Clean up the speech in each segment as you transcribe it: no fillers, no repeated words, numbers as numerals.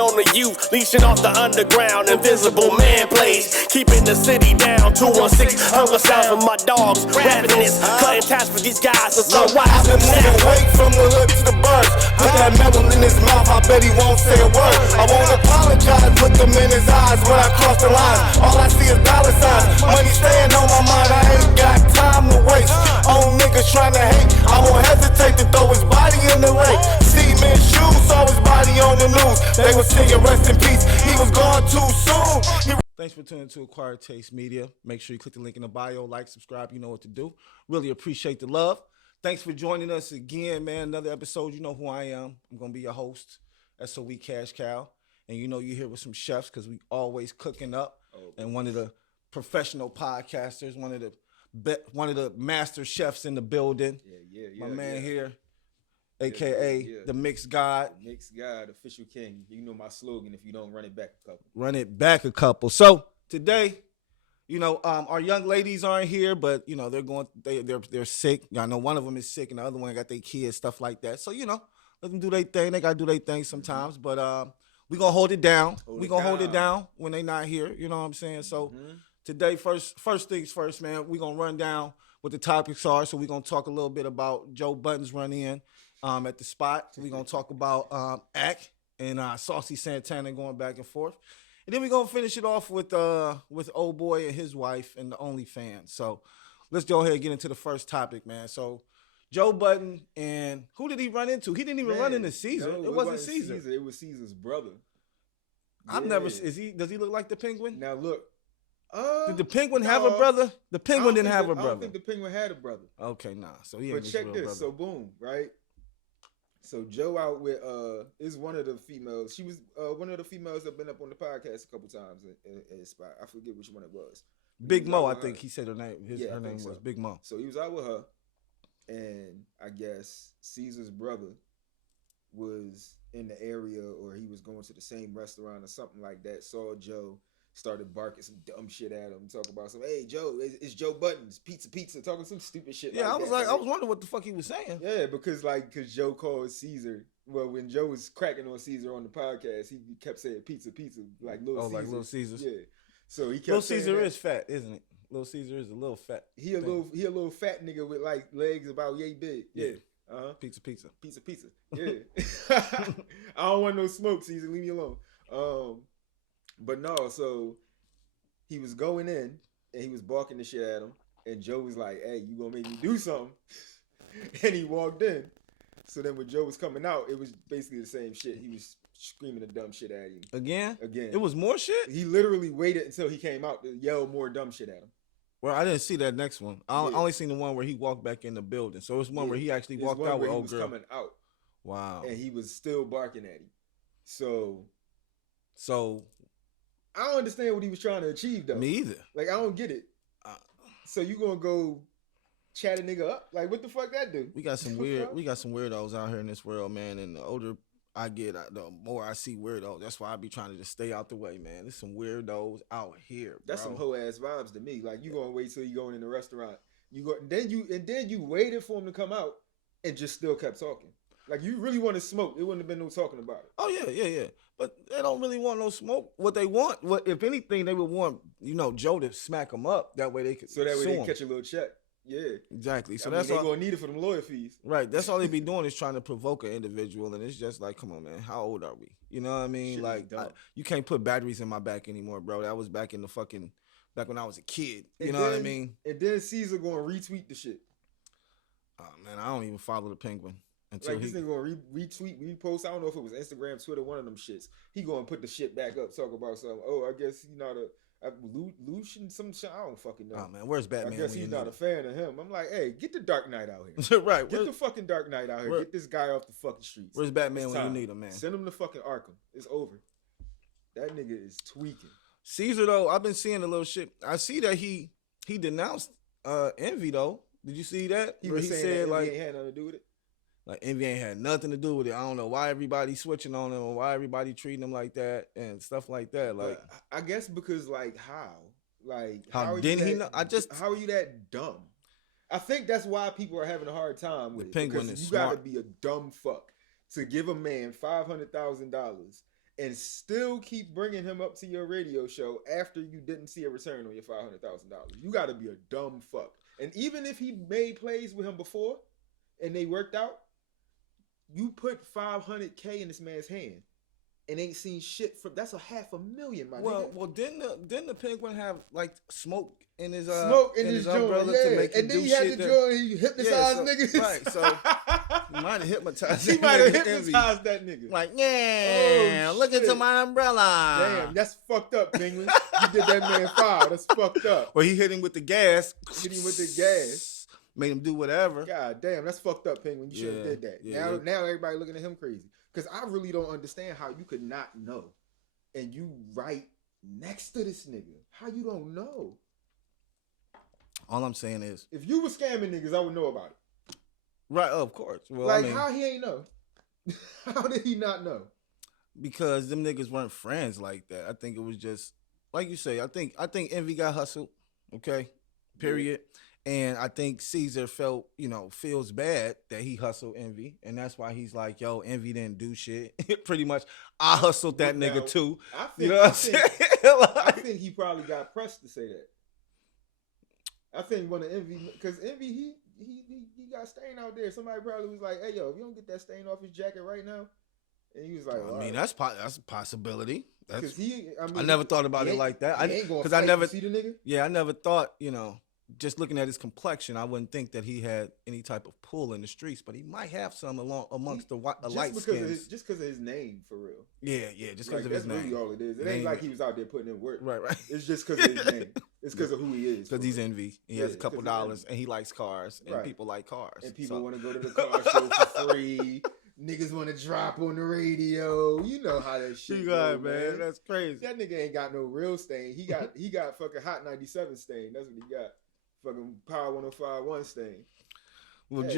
on the youth, leashing off the underground. Invisible man plays, keeping the city down. 216, hunger sounds for my dogs. Rapping this, cutting ties for these guys. So what happens now? Wait from the hood to the birds. Put that metal in his mouth, I bet he won't say a word. I won't apologize, look him in his eyes when I cross the line. All I see is dollar signs, money staying on my mind. I ain't got time to waste. Old niggas trying to hate, I won't hesitate to throw his body in the lake. Cement shoes, saw his body on the news. They were singing rest in peace, he was gone too soon. Thanks for tuning to Acquired Taste Media. Make sure you click the link in the bio, like, subscribe, you know what to do. Really appreciate the love. Thanks for joining us again, man. Another episode. You know who I am. I'm going to be your host, SOE Cash Cow. And you know you're here with some chefs because we always cooking up. And one of the professional podcasters, one of the master chefs in the building. Yeah. My man here, a.k.a. the Mixed God. The Mixed God, official king. You know my slogan, if you don't run it back a couple. Run it back a couple. So today, you know, our young ladies aren't here, but you know they're sick. I know one of them is sick, and the other one got their kids, stuff like that. So you know, let them do their thing. They gotta do their thing sometimes, but we gonna hold it down. Hold it down when they not here. You know what I'm saying? So today, first things first, man. We gonna run down what the topics are. So we gonna talk a little bit about Joe Budden's run in at the spot. So we gonna talk about Ack and Saucy Santana going back and forth. And then we're going to finish it off with old boy and his wife and the OnlyFans. So let's go ahead and get into the first topic, man. So Joe Budden, and who did he run into? He didn't even run into Caesar. No, it wasn't Caesar. It was Caesar's brother. Does he look like the Penguin? Now look. Did the Penguin have a brother? The Penguin didn't have a brother. I don't think the Penguin had a brother. Okay, nah. So he ain't But check this. Brother. So boom, right? So Joe out with is one of the females. She was one of the females that been up on the podcast a couple times in his spot. I forget which one it was. Big Mo, I think he said her name. Her name was so. Big Mo. So he was out with her, and I guess Caesar's brother was in the area, or he was going to the same restaurant or something like that. Saw Joe, started barking some dumb shit at him, talking about some, hey Joe, it's Joe Budden's pizza, talking some stupid shit. Yeah, I was wondering what the fuck he was saying. Yeah, because Joe called Caesar. Well, when Joe was cracking on Caesar on the podcast, he kept saying pizza, like Little Caesar. Like Little Caesars. Yeah. So he kept Little Caesar is fat, isn't it? Little Caesar is a little fat. He a little fat nigga with like legs about yay big. Yeah. Pizza. Yeah. I don't want no smoke, Caesar. Leave me alone. But no, so he was going in and he was barking the shit at him, and Joe was like, hey, you gonna make me do something? And he walked in. So then when Joe was coming out, it was basically the same shit. He was screaming the dumb shit at him. Again. It was more shit? He literally waited until he came out to yell more dumb shit at him. Well, I didn't see that next one. I only seen the one where he walked back in the building. So it's one where he actually walked out with old girl. He was coming out. Wow. And he was still barking at him. So I don't understand what he was trying to achieve, though. Me either. Like, I don't get it. So you gonna go chat a nigga up? Like, what the fuck that do? We got some weirdos out here in this world, man. And the older I get, the more I see weirdos. That's why I be trying to just stay out the way, man. There's some weirdos out here, bro. That's some hoe ass vibes to me. Like, you gonna wait till you going in the restaurant. Then you waited for him to come out and just still kept talking. Like, you really want to smoke. It wouldn't have been no talking about it. Oh, yeah. But they don't really want no smoke. What they want, if anything, they would want, Joe to smack them up. That way they could So that way they him. catch a little check. Yeah. Exactly. So they're going to need it for them lawyer fees. Right. That's all they be doing is trying to provoke an individual. And it's just like, come on, man. How old are we? You know what I mean? Shit like, you can't put batteries in my back anymore, bro. That was back in back when I was a kid. You know what I mean? And then Caesar going to retweet the shit. Oh, man. I don't even follow the Penguin. Like, this nigga gonna retweet, repost. I don't know if it was Instagram, Twitter, one of them shits. He gonna put the shit back up, talk about something. Oh, I guess he's not a Lucian, some shit. I don't fucking know. Oh man, where's Batman? I guess he's not a fan of him. I'm like, hey, get the Dark Knight out here. Right. Get the fucking Dark Knight out here. Get this guy off the fucking streets. Where's Batman when you need him, man? Send him to fucking Arkham. It's over. That nigga is tweaking. Caesar though, I've been seeing a little shit. I see that he denounced Envy though. Did you see that? He was saying said that like Envy ain't had nothing to do with it. Like Envy ain't had nothing to do with it. I don't know why everybody switching on him or why everybody treating him like that and stuff like that. Like, but I guess because like how how didn't he know? How are you that dumb? I think that's why people are having a hard time with the it. Penguin because is you gotta smart. be a dumb fuck to give a man $500,000 and still keep bringing him up to your radio show after you didn't see a return on your $500,000. You got to be a dumb fuck. And even if he made plays with him before and they worked out, you put $500K in this man's hand and ain't seen shit from. That's $500,000, my nigga. Well, didn't the Penguin have like smoke in his his umbrella joint, to make him and then do he had shit the that- joint. He hypnotized so, niggas. Right, so he might have hypnotized. He that might have nigga Envy. hypnotized that nigga. Like, yeah, look into shit. my umbrella. Damn, that's fucked up, Penguin. You did that man foul. That's fucked up. Or he hit him with the gas. Hit him with the gas. Made him do whatever. God damn, that's fucked up, Penguin. You should have did that. Yeah, now everybody looking at him crazy. Because I really don't understand how you could not know. And you right next to this nigga. How you don't know? All I'm saying is, If you were scamming niggas, I would know about it. right, of course. Well, Like, I mean, how he ain't know? How did he not know? because them niggas weren't friends like that. I think it was just like you say. I think Envy got hustled. Okay, period. And I think Caesar feels bad that he hustled Envy, and that's why he's like, "Yo, Envy didn't do shit." Pretty much, I hustled that Now, nigga too. I think, You know what I'm saying? I think he probably got pressed to say that. I think when the Envy, because Envy, he got stain out there. Somebody probably was like, "Hey, yo, if you don't get that stain off his jacket right now," and he was like, I mean, that's a possibility. That's, I I never thought about it like that. Because I never see the nigga. Yeah, I never thought, just looking at his complexion, I wouldn't think that he had any type of pull in the streets, but he might have some amongst the light skins. Just because of his name, for real. Yeah, just because of his That's name. really all it is. It ain't like he was out there putting in work. Right. It's just because of his name. It's because of who he is. Because he's Envy. He has a couple 'cause dollars, and he likes cars, and Right. people like cars. And people want to go to the car show for free. Niggas want to drop on the radio. You know how that shit You go, got it, man. That's crazy. That nigga ain't got no real stain. He got fucking Hot 97 stain. That's what he got. Fucking Power 105.1 stain. Well, Hey.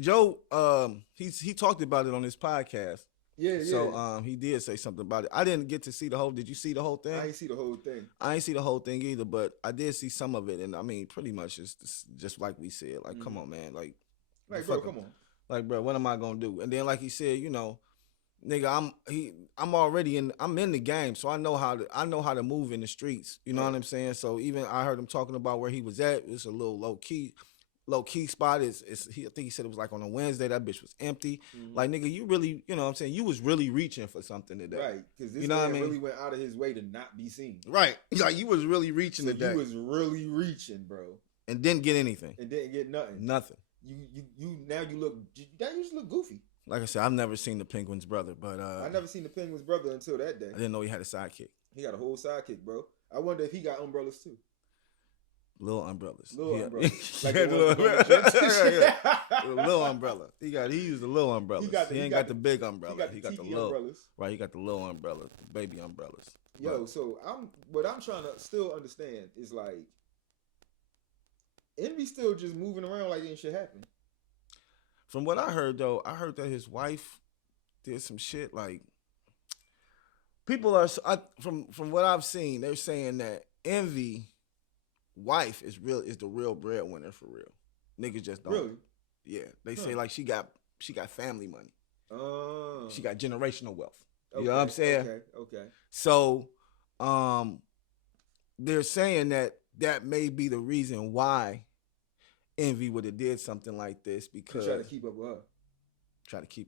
Joe, he talked about it on his podcast. Yeah. So he did say something about it. I didn't get to see the whole. Did you see the whole thing? I ain't see the whole thing. I ain't see the whole thing either, but I did see some of it, and I mean, pretty much it's just like we said. Like, come on, man. Like, Bro, come on. Like, bro, what am I gonna do? And then, like he said, nigga, I'm in the game, so I know how to move in the streets. You know what I'm saying? So even I heard him talking about where he was at. It's a little low key spot. I think he said it was like on a Wednesday. That bitch was empty. Mm-hmm. Like, nigga, you really, you know what I'm saying? You was really reaching for something today. Right. Because this You know man what I mean? really went out of his way to not be seen. Right. Like, you was really reaching So today. you was really reaching, bro. And didn't get anything. And didn't get nothing. Nothing. You now you just look goofy. Like I said, I've never seen the Penguin's brother, but I never seen the Penguin's brother until that day. I didn't know he had a sidekick. He got a whole sidekick, bro. I wonder if he got umbrellas too. Little umbrellas. Little Yeah. umbrellas. Like the the little ones that go to umbrella. church. The little umbrella. He used the little umbrellas. He ain't got the big umbrella. He got the the little umbrellas. Right, he got the little umbrellas, baby umbrellas. Yo, so what I'm trying to still understand is like Envy still just moving around like ain't shit happen. From what I heard though, I heard that his wife did some shit like people are from what I've seen, they're saying that Envy wife is the real breadwinner for real. Niggas just don't. Really? Yeah, they say like she got family money. Oh. She got generational wealth. You know what I'm saying? Okay. So, they're saying that may be the reason why Envy would have did something like this because Try to keep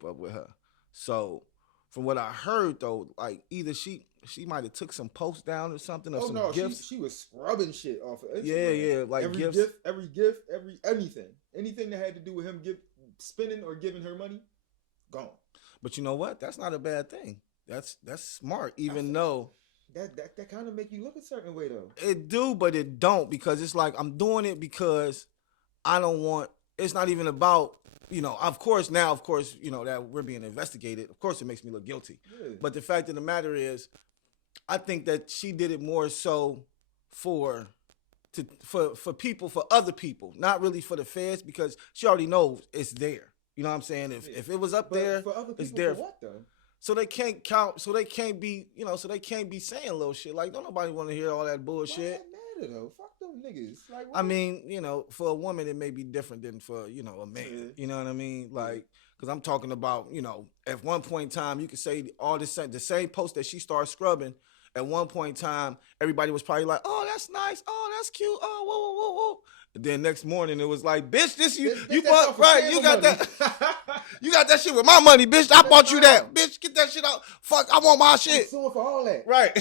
up with her. So, from what I heard though, like either she might have took some posts down or something or some gifts. She was scrubbing shit off of Instagram. Yeah, like every gifts. every anything that had to do with him spending or giving her money, gone. But you know what? That's not a bad thing. That's smart, even though that kind of make you look a certain way though. it do, but it don't, because it's like I'm doing it because I don't want. It's not even about, of course, that we're being investigated. Of course, it makes me look guilty. Yeah. But the fact of the matter is, I think that she did it more so for people, for other people, not really for the feds, because she already knows it's there. You know what I'm saying? If it was up there, for other people, it's there. For what though? So they can't count. So they can't be, so they can't be saying little shit. Like, don't nobody want to hear all that bullshit. Why that matter though? Fuck them niggas. Like, I mean, for a woman, it may be different than for, a man. Yeah. You know what I mean? Like, Because I'm talking about, at one point in time, you could say the same post that she started scrubbing. At one point in time, everybody was probably like, "Oh, that's nice. Oh, that's cute. Oh, whoa, whoa, whoa, whoa." And then next morning it was like, "Bitch, you bought right? You got that? You got that shit with my money, bitch. I bought you that, bitch. Get that shit out. Fuck, I want my shit." I'm suing for all that. Right,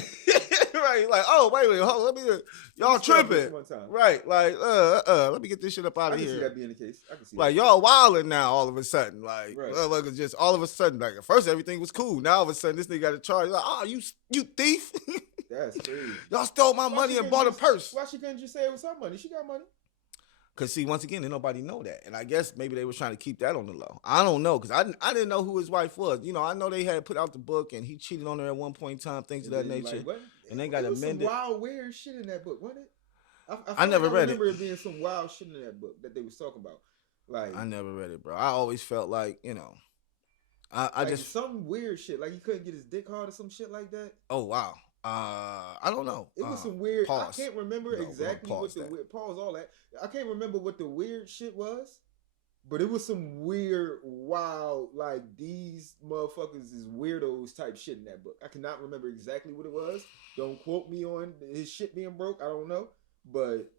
right. Like, oh, wait, hold, let me. Y'all tripping, right? Like, let me get this shit up out of here. I can see that being the case. I can see like that. Y'all wilding now. All of a sudden, like, right. Just all of a sudden, like at first everything was cool. Now all of a sudden this nigga got a charge. Like, oh, you thief. That's crazy. Y'all stole my money and bought a purse. Why she couldn't just say it was her money? She got money. Cause see, once again, didn't nobody know that, and I guess maybe they were trying to keep that on the low. I don't know, cause I didn't know who his wife was. I know they had put out the book, and he cheated on her at one point in time, things of that nature, and they got amended. Some wild, weird shit in that book, wasn't it? I never read it. I remember it being some wild shit in that book that they was talking about. Like I never read it, bro. I always felt like I just some weird shit, like he couldn't get his dick hard or some shit like that. Oh wow. I don't know. It was some weird. Pause. I can't remember exactly what the that. Pause all that. I can't remember what the weird shit was, but it was some weird, wild, like these motherfuckers is weirdos type shit in that book. I cannot remember exactly what it was. Don't quote me on his shit being broke. I don't know, but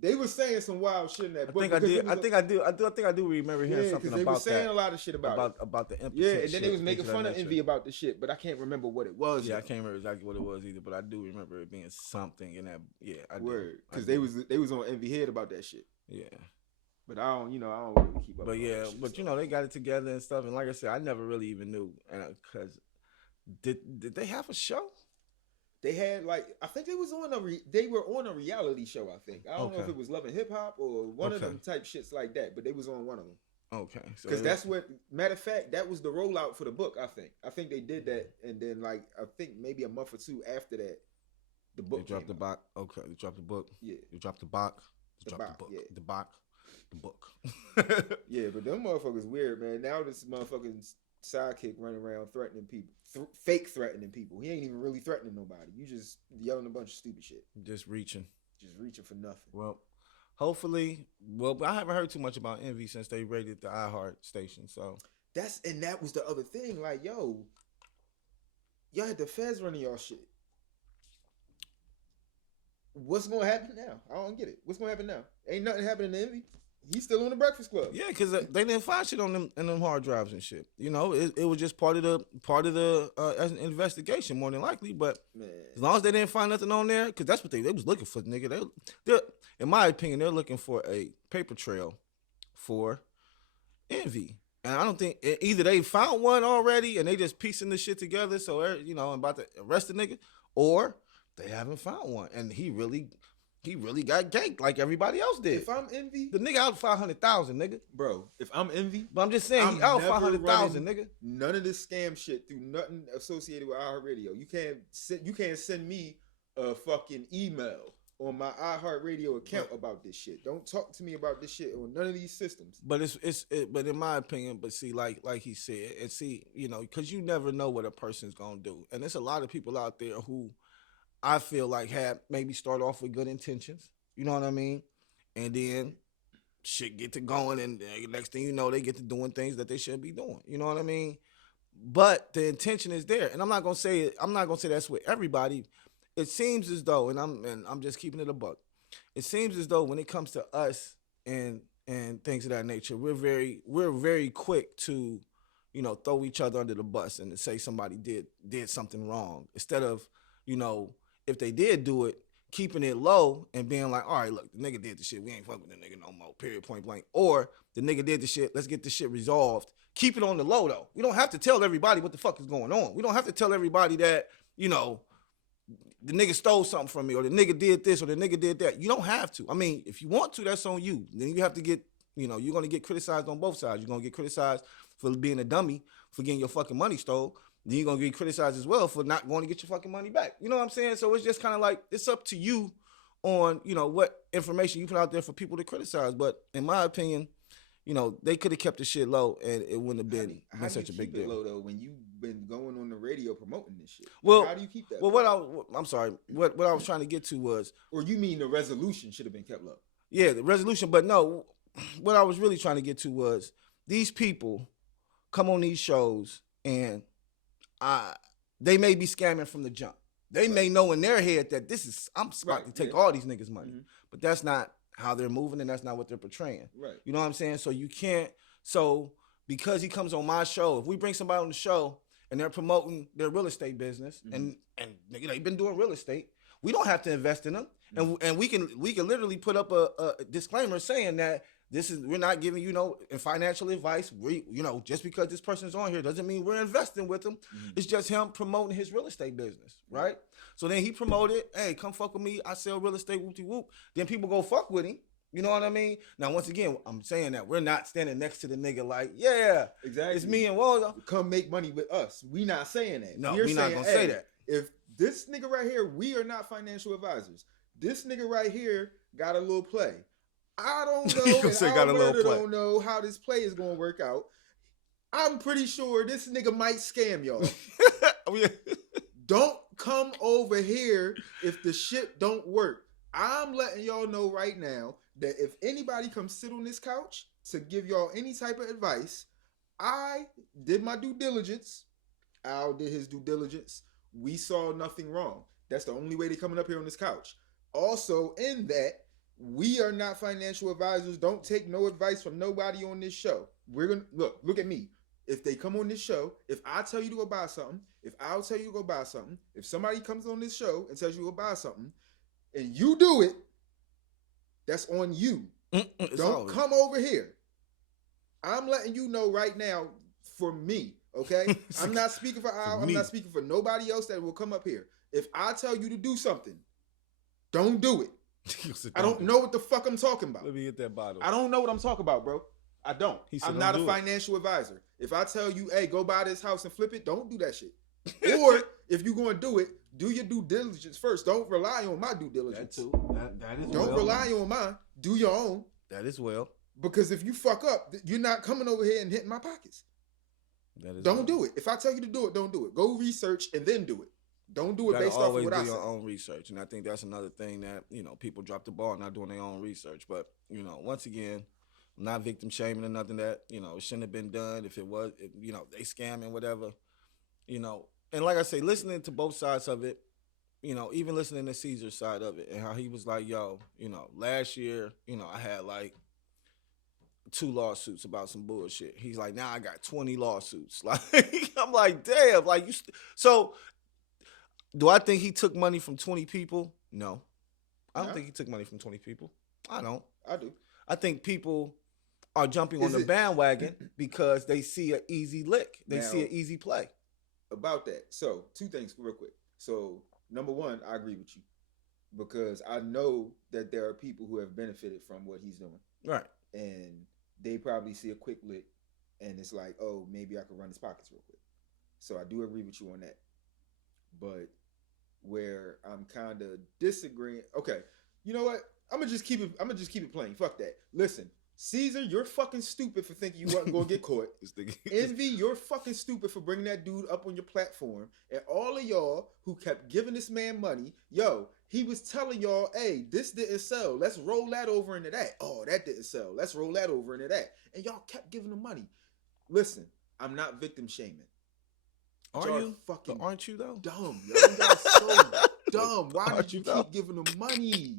they were saying some wild shit in that book. I think I do remember hearing something about that. They were saying a lot of shit about the impotent. Yeah, and then they was making fun of Envy about the shit, but I can't remember what it was. Yeah, I can't remember exactly what it was either, but I do remember it being something in that. Yeah, I do. Because they was on Envy head about that shit. Yeah. But I don't really keep up. But yeah, but they got it together and stuff, and like I said, I never really even knew, and because did they have a show? They had I think they were on a reality show. I think I don't know if it was Love and Hip Hop or one of them type shits like that, but they was on one of them. Okay, because that's what. Matter of fact, that was the rollout for the book. I think they did that, and then I think maybe a month or two after that, the book. They dropped the box. Okay, they dropped the book. Yeah, they dropped the box. They dropped the book. Yeah. The book. Yeah, but them motherfuckers weird, man. Now this motherfucking sidekick running around threatening people, fake threatening people. He ain't even really threatening nobody. You just yelling a bunch of stupid shit. Just reaching for nothing. Well, hopefully, I haven't heard too much about Envy since they raided the iHeart station. So that was the other thing. Like, y'all had the feds running y'all shit. What's gonna happen now? I don't get it. What's gonna happen now? Ain't nothing happening to Envy. He's still on the Breakfast Club. Yeah, because they didn't find shit on them hard drives and shit. It was just part of the investigation more than likely. But as long as they didn't find nothing on there, because that's what they was looking for, nigga. They're, in my opinion, they're looking for a paper trail for Envy. And I don't think either they found one already and they just piecing the shit together. So I'm about to arrest the nigga, or they haven't found one, and he really got ganked like everybody else did. If I'm Envy, the nigga out 500,000, nigga. Bro, if I'm Envy, but I'm just saying he out 500,000, nigga. None of this scam shit through nothing associated with iHeartRadio. You can't send me a fucking email on my iHeartRadio account about this shit. Don't talk to me about this shit on none of these systems. But but in my opinion, but see, like he said, and see, because you never know what a person's gonna do, and there's a lot of people out there who I feel like maybe start off with good intentions, you know what I mean? And then shit get to going, and the next thing you know, they get to doing things that they shouldn't be doing, you know what I mean? But the intention is there, and I'm not gonna say that's with everybody. It seems as though, and I'm just keeping it a buck. It seems as though when it comes to us and things of that nature, we're very quick to, throw each other under the bus and to say somebody did something wrong instead of, if they did do it, keeping it low and being like, all right, look, the nigga did the shit. We ain't fucking with the nigga no more, period, point blank. Or the nigga did the shit. Let's get this shit resolved. Keep it on the low, though. We don't have to tell everybody what the fuck is going on. We don't have to tell everybody that, the nigga stole something from me or the nigga did this or the nigga did that. You don't have to. I mean, if you want to, that's on you. Then you have to get, you're going to get criticized on both sides. You're going to get criticized for being a dummy, for getting your fucking money stole. Then you're going to get criticized as well for not going to get your fucking money back. You know what I'm saying? So it's just kind of like, it's up to you on, what information you put out there for people to criticize. But in my opinion, they could have kept the shit low and it wouldn't have been such a big deal. Low though when you've been going on the radio promoting this shit? Well, how do you keep that? Well, I'm sorry. What I was trying to get to was, or you mean the resolution should have been kept low? Yeah, the resolution. But no, what I was really trying to get to was these people come on these shows and they may be scamming from the jump. They may know in their head that I'm about to take all these niggas' money. But that's not how they're moving and that's not what they're portraying. Right. You know what I'm saying? So you can't, because he comes on my show, if we bring somebody on the show and they're promoting their real estate business and nigga, they've been doing real estate, we don't have to invest in them. And we can literally put up a disclaimer saying that we're not giving you financial advice. Just because this person's on here doesn't mean we're investing with him. It's just him promoting his real estate business, right? So then he promoted, hey, come fuck with me. I sell real estate, whoop-de-whoop. Then people go fuck with him. You know what I mean? Now, once again, I'm saying that we're not standing next to the nigga like, yeah, exactly. It's me and Waldo. Come make money with us. We not saying that. No, we're not going to say that. If this nigga right here, we are not financial advisors. This nigga right here got a little play. I don't know. Don't know how this play is going to work out. I'm pretty sure this nigga might scam y'all. Don't come over here if the shit don't work. I'm letting y'all know right now that if anybody comes sit on this couch to give y'all any type of advice, I did my due diligence. Al did his due diligence. We saw nothing wrong. That's the only way they're coming up here on this couch. Also, in that, we are not financial advisors. Don't take no advice from nobody on this show. We're gonna look at me. If they come on this show, if I tell you to go buy something, if I'll tell you to go buy something, if somebody comes on this show and tells you to go buy something, and you do it, that's on you. Don't come over here. I'm letting you know right now, for me, okay? I'm not speaking for Al. I'm not speaking for nobody else that will come up here. If I tell you to do something, don't do it. I don't know what the fuck I'm talking about. Let me get that bottle. I don't know what I'm talking about, bro. I don't. I'm not a financial advisor. If I tell you, hey, go buy this house and flip it, don't do that shit. Or if you're going to do it, do your due diligence first. Don't rely on my due diligence. That too. That is Don't rely on mine. Do your own. That is well. Because if you fuck up, you're not coming over here and hitting my pockets. Don't do it. If I tell you to do it, don't do it. Go research and then do it. Don't do it based off of what I say. Always do your own research. And I think that's another thing that, people drop the ball not doing their own research. But, once again, I'm not victim shaming or nothing that, it shouldn't have been done. If it was, they scamming, whatever, And like I say, listening to both sides of it, even listening to Caesar's side of it and how he was like, yo, last year, I had like 2 lawsuits about some bullshit. He's like, now I got 20 lawsuits. Like, I'm like, damn, like so do I think he took money from 20 people? No. I don't think he took money from 20 people. I don't. I do. I think people are jumping on the bandwagon because they see an easy lick. They see an easy play. About that. So 2 things real quick. So number 1, I agree with you because I know that there are people who have benefited from what he's doing. Right. And they probably see a quick lick and it's like, oh, maybe I could run his pockets real quick. So I do agree with you on that. But where I'm kind of disagreeing. Okay. You know what? I'm gonna just keep it plain. Fuck that. Listen, Caesar, you're fucking stupid for thinking you wasn't gonna get caught. Envy, you're fucking stupid for bringing that dude up on your platform. And all of y'all who kept giving this man money, he was telling y'all, hey, this didn't sell. Let's roll that over into that. Oh, that didn't sell. Let's roll that over into that. And y'all kept giving him money. Listen, I'm not victim shaming. Aren't you though? Dumb. Y'all so dumb. Why did you keep giving them money?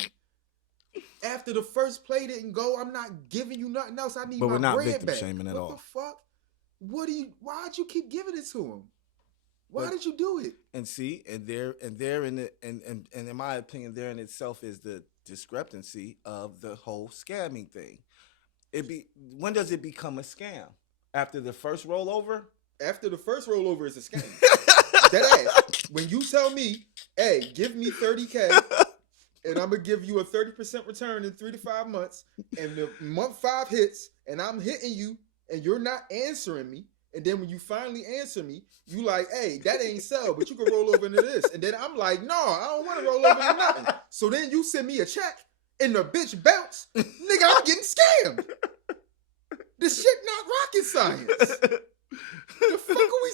After the first play didn't go, I'm not giving you nothing else. I need my bread back. But we're not victim shaming at all. What the fuck? Why'd you keep giving it to him? Why did you do it? And see, and in my opinion, there in itself is the discrepancy of the whole scamming thing. When does it become a scam? After the first rollover? After the first rollover is a scam. That ass. When you tell me, hey, give me $30K and I'm going to give you a 30% return in 3 to 5 months and the month 5 hits and I'm hitting you and you're not answering me. And then when you finally answer me, you like, hey, that ain't sell, but you can roll over into this. And then I'm like, no, I don't want to roll over into nothing. So then you send me a check and the bitch bounce. Nigga, I'm getting scammed. This shit not rocket science. The fuck are we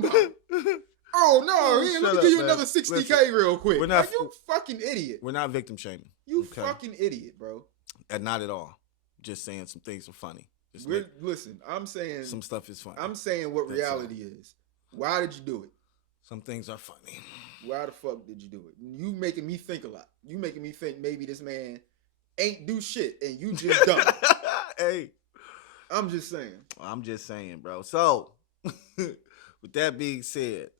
talking about? Oh no, let me give you another 60K real quick. We're not, you fucking idiot. We're not victim shaming. You fucking idiot, bro. And not at all. Just saying some things are funny. Listen, I'm saying some stuff is funny. I'm saying what reality is. Why did you do it? Some things are funny. Why the fuck did you do it? You making me think a lot. You making me think maybe this man ain't do shit and you just done. Hey. I'm just saying. I'm just saying, bro. So, with that being said,